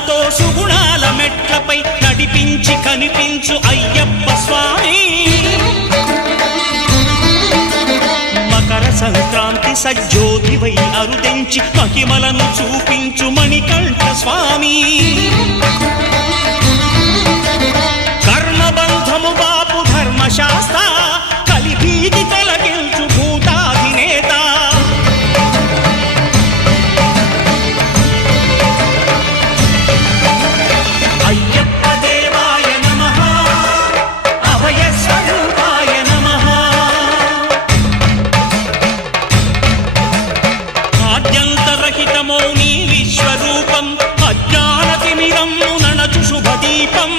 సుమములతో సుగుణాల మెట్లపై నడిపించి కనిపించు అయ్యప్ప స్వామి మకర సంక్రాంతి సజ్జోతివై అరుదెంచి మహిమలను చూపించు మణికంఠ స్వామి కర్మబంధము బాపు ధర్మశాస్త్ర కలిభీతి తొలగించు భూతాధినేత అయ్యప్ప దేవాయ నమః అభయ స్వరూపాయ నమః ఆద్యంతరహితమో నీ విశ్వరూపం అజ్ఞానతిమిరం నణచు శుభదీపం